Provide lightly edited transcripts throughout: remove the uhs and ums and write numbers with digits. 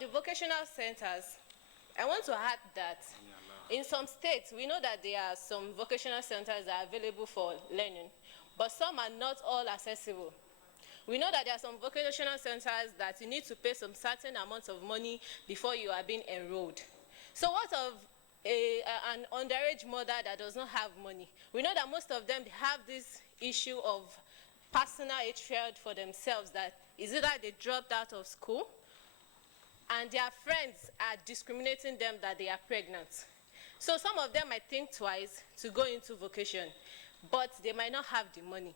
the vocational centers, I want to add that in some states, we know that there are some vocational centers that are available for learning, but some are not all accessible. We know that there are some vocational centers that you need to pay some certain amount of money before you are being enrolled. So what of an underage mother that does not have money? We know that most of them have this issue of personal hatred for themselves, that is either they dropped out of school and their friends are discriminating them that they are pregnant. So some of them might think twice to go into vocation, but they might not have the money.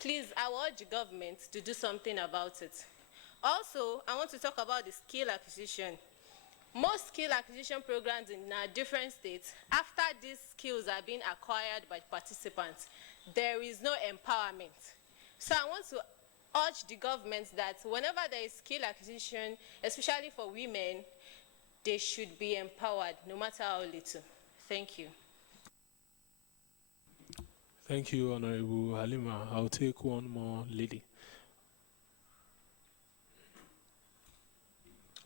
Please, I will urge the government to do something about it. Also, I want to talk about the skill acquisition. Most skill acquisition programs in different states, after these skills are being acquired by participants, there is no empowerment. So I want to urge the government that whenever there is skill acquisition, especially for women, they should be empowered, no matter how little. Thank you. Thank you, Honorable Halima. I'll take one more lady.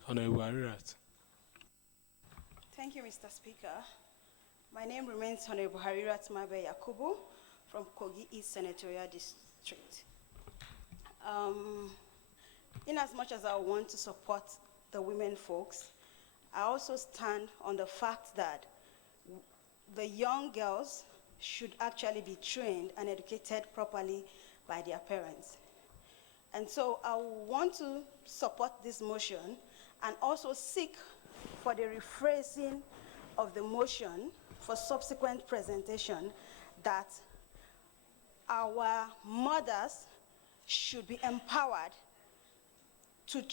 Honorable Harirat. Thank you, Mr. Speaker. My name remains Honorable Harirat Mabe Yakubu from Kogi East Senatorial District. In as much as I want to support the women folks, I also stand on the fact that the young girls should actually be trained and educated properly by their parents. And so I want to support this motion and also seek for the rephrasing of the motion for subsequent presentation, that our mothers should be empowered to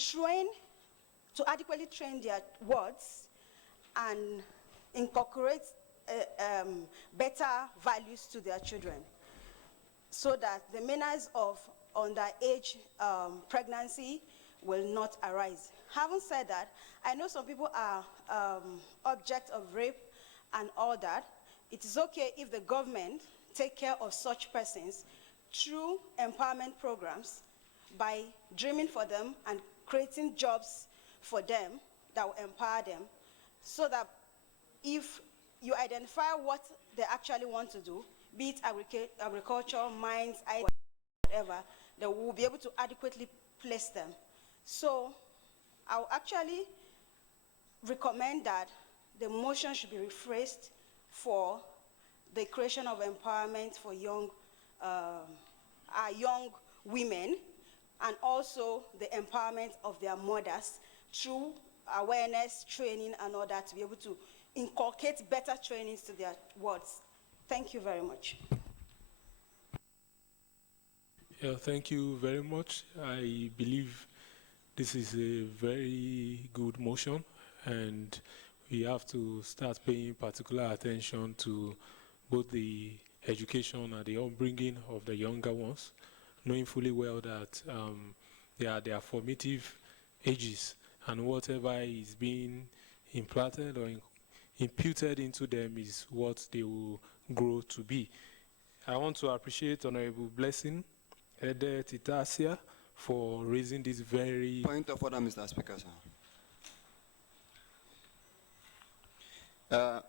adequately train their wards and incorporate better values to their children, so that the menace of underage pregnancy will not arise. Having said that, I know some people are object of rape and all that. It is okay if the government take care of such persons through empowerment programs, by dreaming for them and creating jobs for them that will empower them, so that if you identify what they actually want to do, be it agriculture, mines, whatever, they will be able to adequately place them. So I will actually recommend that the motion should be rephrased for the creation of empowerment for young women, and also the empowerment of their mothers through awareness, training, and all that, to be able to inculcate better trainings to their wards. Thank you very much. Yeah, thank you very much. I believe this is a very good motion, and we have to start paying particular attention to both the education and the upbringing of the younger ones, knowing fully well that they are their formative ages, and whatever is being implanted or imputed into them is what they will grow to be. I want to appreciate Honorable Blessing Ede Titasia for raising this very... Point of order, Mr. Speaker, sir.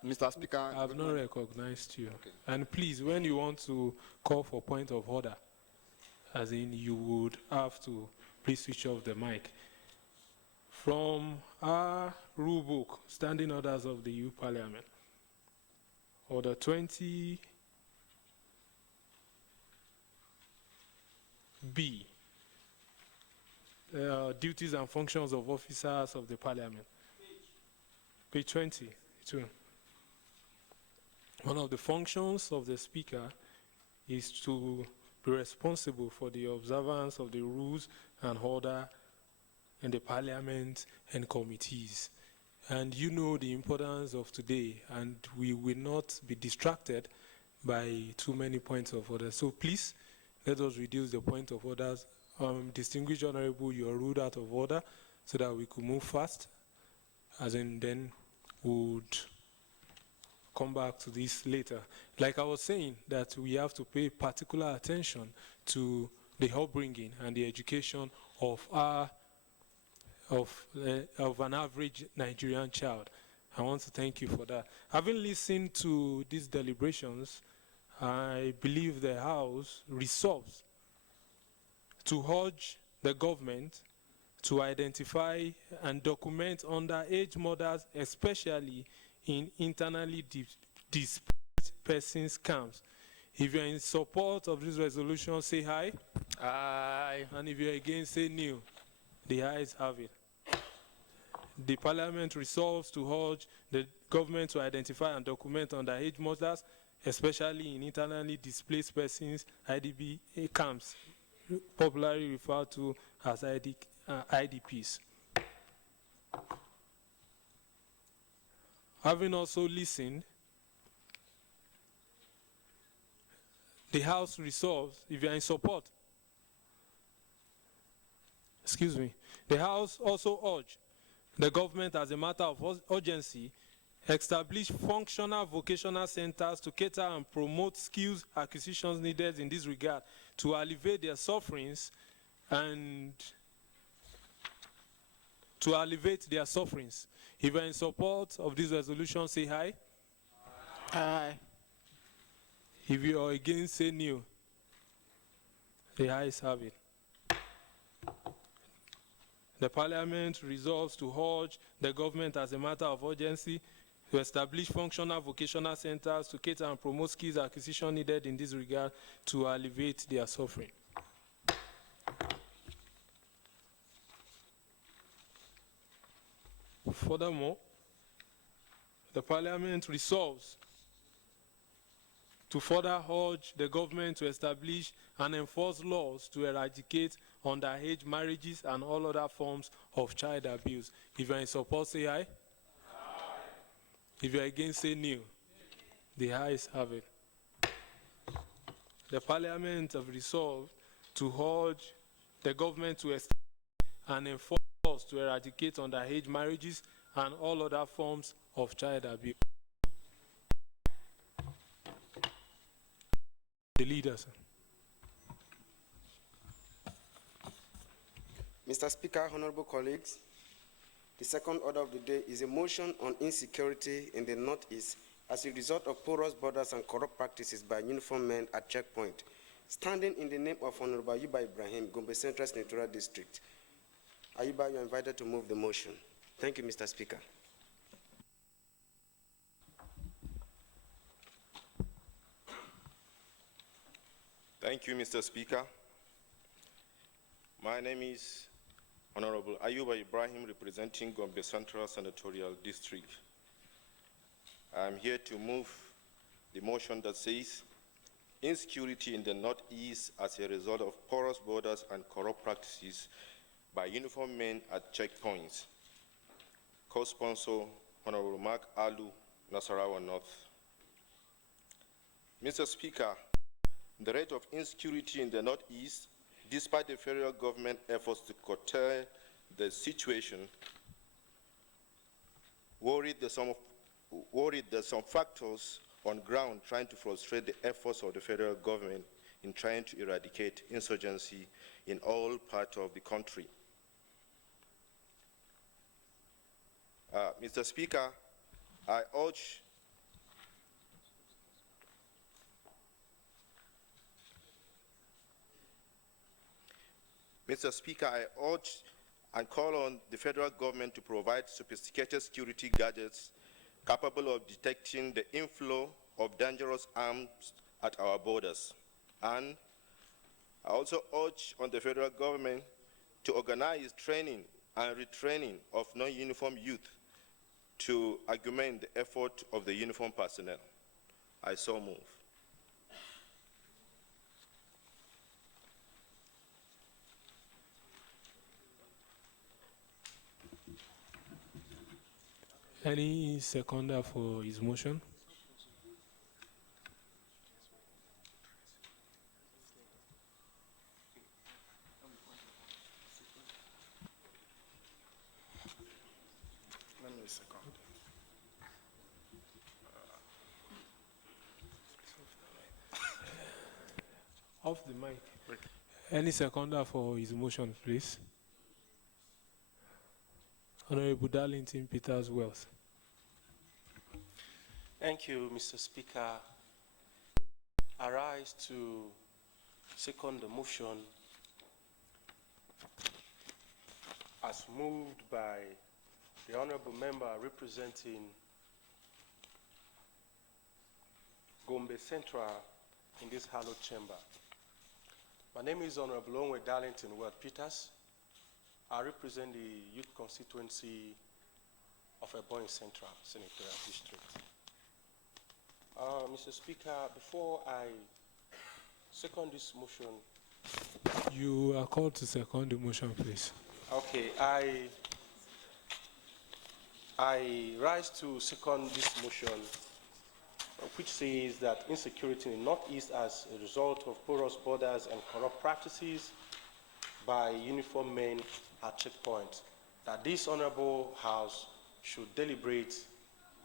Mr. Speaker, I have not recognized you. Okay. And please, when you want to call for point of order, as in you would have to please switch off the mic. From our rule book, Standing Orders of the EU Parliament, Order 20B, duties and functions of officers of the Parliament. Page 20. One of the functions of the Speaker is to be responsible for the observance of the rules and order in the Parliament and committees. And you know the importance of today, and we will not be distracted by too many points of order. So please, let us reduce the point of orders. Distinguished Honorable, you are ruled out of order, so that we could move fast, as in then would come back to this later. Like I was saying, that we have to pay particular attention to the upbringing and the education of our of an average Nigerian child. I want to thank you for that. Having listened to these deliberations, I believe the House resolves to urge the government to identify and document underage mothers, especially in internally displaced persons camps. If you're in support of this resolution, say aye. Aye. And if you're against, say no. The ayes have it. The Parliament resolves to urge the government to identify and document underage mothers, especially in internally displaced persons, IDP camps, popularly referred to as IDPs. Having also listened, the House resolves, if you are in support, the House also urge the government, as a matter of urgency, establish functional vocational centers to cater and promote skills acquisitions needed in this regard to alleviate their sufferings and to alleviate their sufferings. If you are in support of this resolution, say aye. Aye. If you are against, say no. The ayes have it. The Parliament resolves to urge the government, as a matter of urgency, to establish functional vocational centers to cater and promote skills acquisition needed in this regard to alleviate their suffering. Furthermore, the Parliament resolves to further urge the government to establish and enforce laws to eradicate underage marriages and all other forms of child abuse. If you are in support, say aye. Aye. If you are against, say no. The ayes have it. The Parliament have resolved to urge the government to establish and enforce laws to eradicate underage marriages and all other forms of child abuse. The leaders. Mr. Speaker, honorable colleagues, the second order of the day is a motion on insecurity in the Northeast as a result of porous borders and corrupt practices by uniformed men at checkpoint. Standing in the name of Honorable Ayuba Ibrahim, Gombe Central Senatorial District. Ayuba, you are invited to move the motion. Thank you, Mr. Speaker. Thank you, Mr. Speaker. My name is Honorable Ayuba Ibrahim, representing Gombe Central Senatorial District. I'm here to move the motion that says, insecurity in the Northeast as a result of porous borders and corrupt practices by uniformed men at checkpoints. Co-sponsor, Honorable Mark Alu, Nasarawa North. Mr. Speaker, the rate of insecurity in the Northeast, despite the federal government efforts to curtail the situation, worried that some factors on ground trying to frustrate the efforts of the federal government in trying to eradicate insurgency in all parts of the country. Mr. Speaker, I urge Mr. Speaker, I urge and call on the federal government to provide sophisticated security gadgets capable of detecting the inflow of dangerous arms at our borders. And I also urge on the federal government to organize training and retraining of non-uniform youth to augment the effort of the uniformed personnel. I so move. Any seconder for his motion? Let me second. Off the mic. Any seconder for his motion, please? Honorable Darlington Peters Wells. Thank you, Mr. Speaker. I rise to second the motion as moved by the honorable member representing Gombe Central in this hallowed chamber. My name is Honorable Onwe Darlington Ward Peters. I represent the youth constituency of Ebonyi Central Senatorial District. Mr. Speaker, before I second this motion. You are called to second the motion, please. Okay, I rise to second this motion, which says that insecurity in the Northeast as a result of porous borders and corrupt practices by uniformed men at checkpoints, that this honorable House should deliberate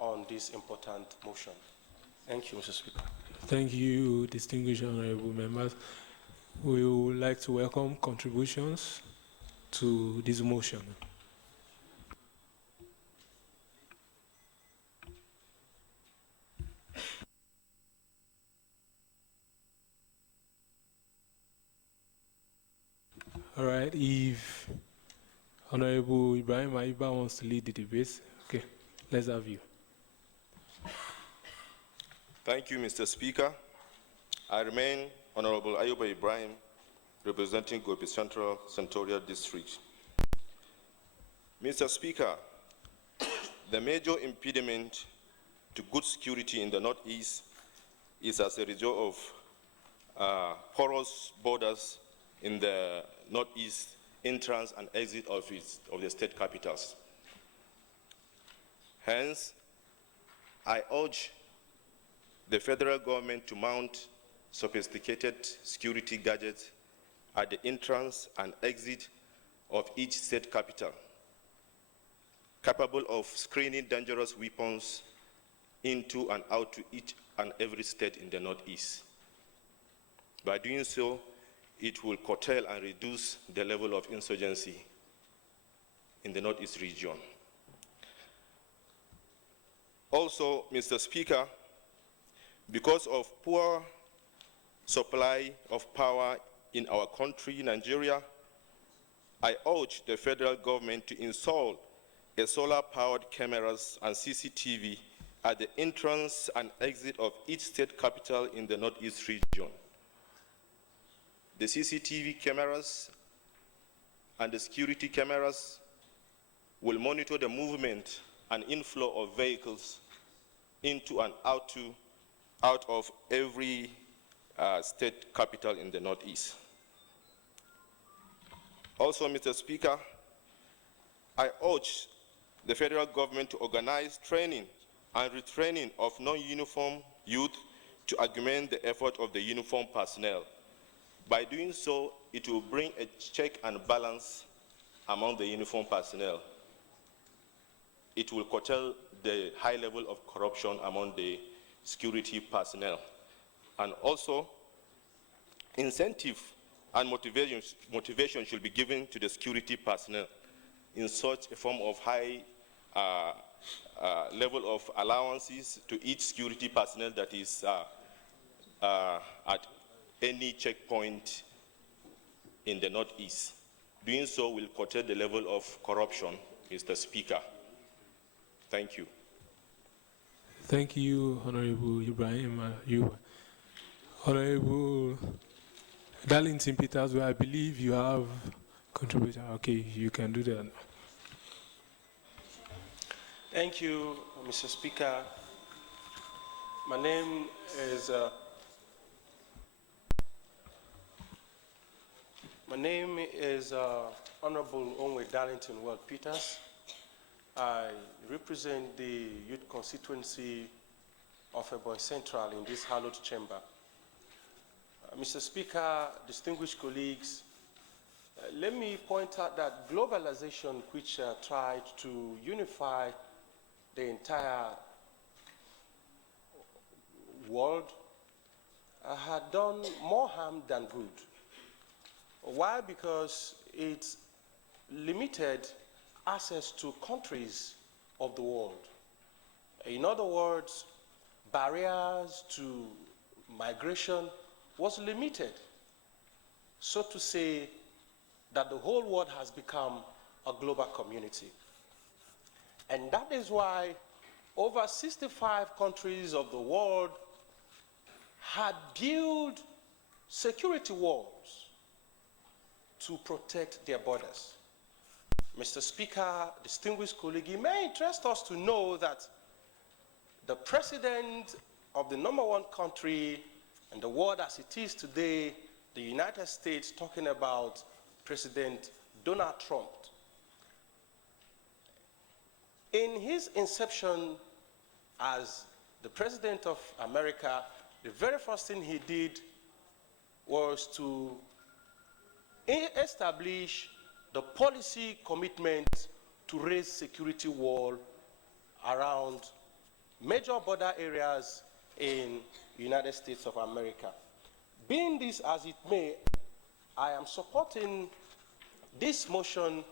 on this important motion. Thank you, Mr. Speaker. Thank you, distinguished honorable members. We would like to welcome contributions to this motion. All right, if Honorable Ibrahim Aiba wants to lead the debate, okay, let's have you. Thank you, Mr. Speaker. I remain Honorable Ayuba Ibrahim, representing Gobi Central Senatorial District. Mr. Speaker, the major impediment to good security in the Northeast is as a result of porous borders in the Northeast entrance and exit of the state capitals. Hence, I urge the federal government to mount sophisticated security gadgets at the entrance and exit of each state capital, capable of screening dangerous weapons into and out to each and every state in the Northeast. By doing so, it will curtail and reduce the level of insurgency in the Northeast region. Also, Mr. Speaker, because of poor supply of power in our country, Nigeria, I urge the federal government to install solar-powered cameras and CCTV at the entrance and exit of each state capital in the Northeast region. The CCTV cameras and the security cameras will monitor the movement and inflow of vehicles into and out of every state capital in the Northeast. Also, Mr. Speaker, I urge the federal government to organize training and retraining of non-uniform youth to augment the effort of the uniformed personnel. By doing so, it will bring a check and balance among the uniformed personnel. It will curtail the high level of corruption among the security personnel. And also, incentive and motivation should be given to the security personnel in such a form of high level of allowances to each security personnel that is at any checkpoint in the Northeast. Doing so will curtail the level of corruption, Mr. Speaker. Thank you. Thank you, Honorable Ibrahim. Honorable Darlington Peters, well, I believe you have contributed. Okay, you can do that. Thank you, Mr. Speaker. My name is Honorable Onwe Darlington Ward Peters. I represent the youth constituency of Ebonyi Central in this hallowed chamber. Mr. Speaker, distinguished colleagues, let me point out that globalization, which tried to unify the entire world, had done more harm than good. Why? Because it limited access to countries of the world. In other words, barriers to migration was limited. So to say that the whole world has become a global community. And that is why over 65 countries of the world had built security walls to protect their borders. Mr. Speaker, distinguished colleague, it may interest us to know that the president of the #1 country in the world as it is today, the United States, talking about President Donald Trump, in his inception as the President of America, the very first thing he did was to establish the policy commitment to raise security wall around major border areas in the United States of America. Being this as it may, I am supporting this motion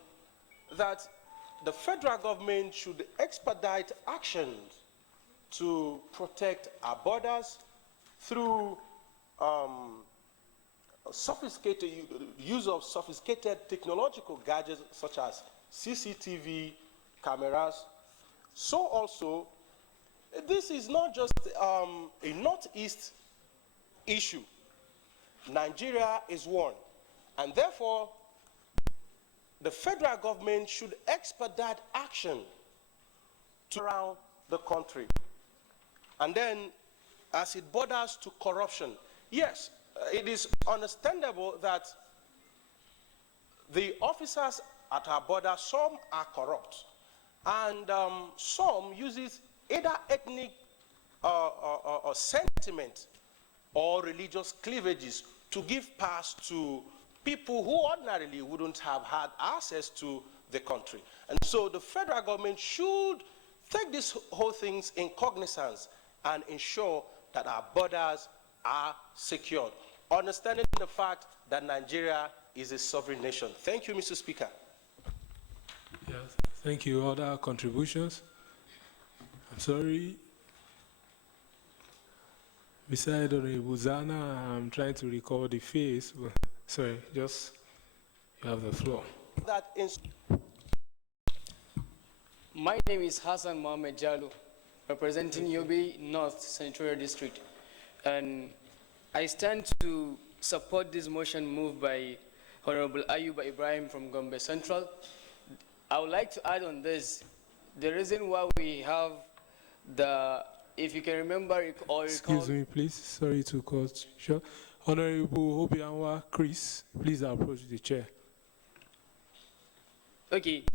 that the federal government should expedite actions to protect our borders through use of sophisticated technological gadgets such as CCTV cameras. So also, this is not just a Northeast issue. Nigeria is one, and therefore, the federal government should expedite action around the country. And then, as it borders to corruption, yes, it is understandable that the officers at our border, some are corrupt, and some uses either ethnic sentiment or religious cleavages to give pass to people who ordinarily wouldn't have had access to the country. And so the federal government should take these whole things in cognizance and ensure that our borders are secured, understanding the fact that Nigeria is a sovereign nation. Thank you, Mr. Speaker. Yes, thank you. Other contributions? I'm sorry. Beside Honorable Zana, I'm trying to recall the face. Sorry, just you have the floor. My name is Hassan Mohamed Jalo, representing Yobe North Senatorial District, and I stand to support this motion moved by Honorable Ayuba Ibrahim from Gombe Central. I would like to add on this, the reason why we have the, if you can remember or recall. Excuse me, please. Sorry to cut short. Honorable Obianwa Chris, please approach the chair. Okay.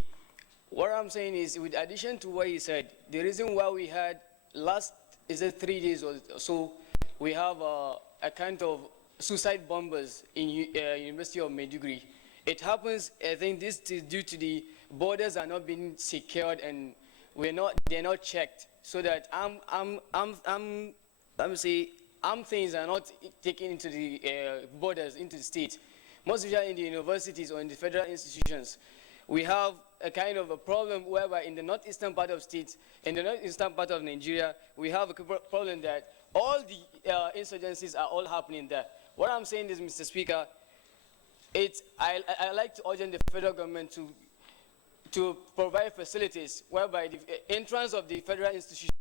What I'm saying is, with addition to what he said, the reason why we had last, is it 3 days or so, we have a kind of suicide bombers in University of Maiduguri. It happens, I think this is due to the borders are not being secured and they're not checked, so that things are not taken into the borders, into the state. Most especially in the universities or in the federal institutions. We have a kind of a problem whereby in the northeastern part of states, in the northeastern part of Nigeria, we have a problem that all the insurgencies are all happening there. What I'm saying is, Mr. Speaker, I like to urge the federal government to provide facilities whereby the entrance of the federal institutions